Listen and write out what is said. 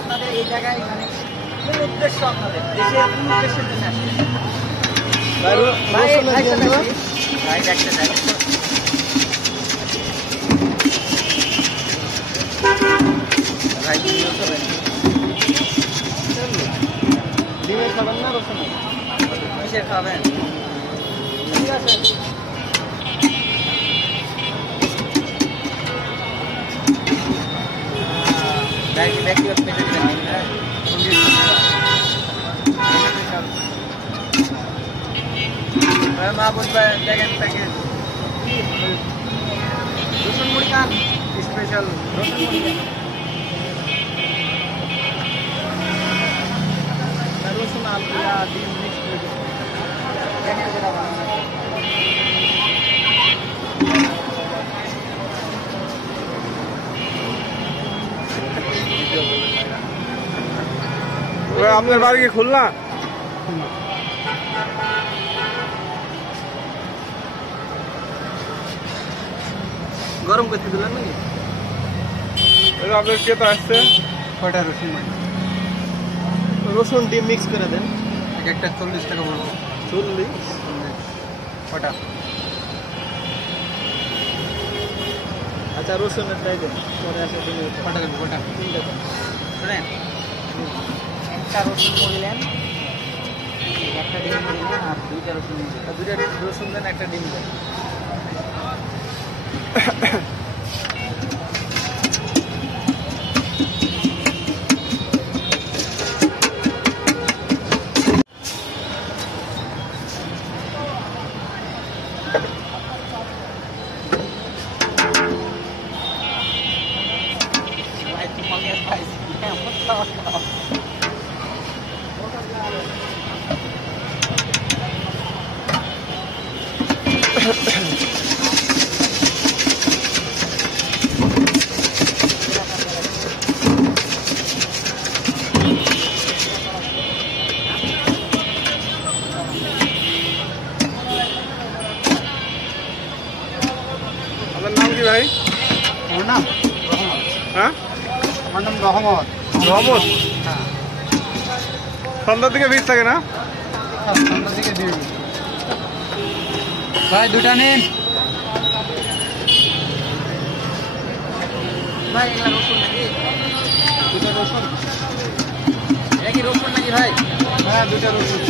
আপনাদের এই জায়গায় মানে কোন উদ্দেশ্য আপনাদের দেশের কোন উদ্দেশ্যের জন্য আসছেন? ভাই একটা ভাই ভিডিও করবেন ডিমের খাবেন না রসুন কিসের খাবেন? ঠিক আছে ব্যক্তিগত পেজে মা বলবে দেখেন প্যাকেজ রসুন মুড়ি খান স্পেশাল রসুন মুড়ি রসুন আলু ডিম মিক্স করে দেখেন যেটা বানানো আপনার বাড়ি কি খুলনা? গরম করতে দিলেন নাকি? আপনার কে তো আসছে? কয়টা রসুন রসুন ডিম মিক্স করে দেন। এক একটা 40 টাকা বলবো। 40 কটা? আচ্ছা রসুনের তাই দেন, পরে আসে ডিমের কটা দেবো? কটা? 3টা দেন। শুনেন একটা রসুন বললেন, একটা ডিম বললেন আর 2টা রসুন দিলেন। 2টা রসুন দেন, একটা ডিম দেন। আপনার নাম কি ভাই? আমার নাম রহমত। হ্যাঁ আমার নাম রহমত। রহমত। হ্যাঁ সন্ধ্যার দিকে ভিড় থাকে না? সন্ধ্যা থেকে দিয়ে ভাই 2টা নিন ভাই। এগুলা রসুন নাকি? 2টা রসুন। এটা কি রসুন নাকি ভাই? হ্যাঁ 2টা রসুন।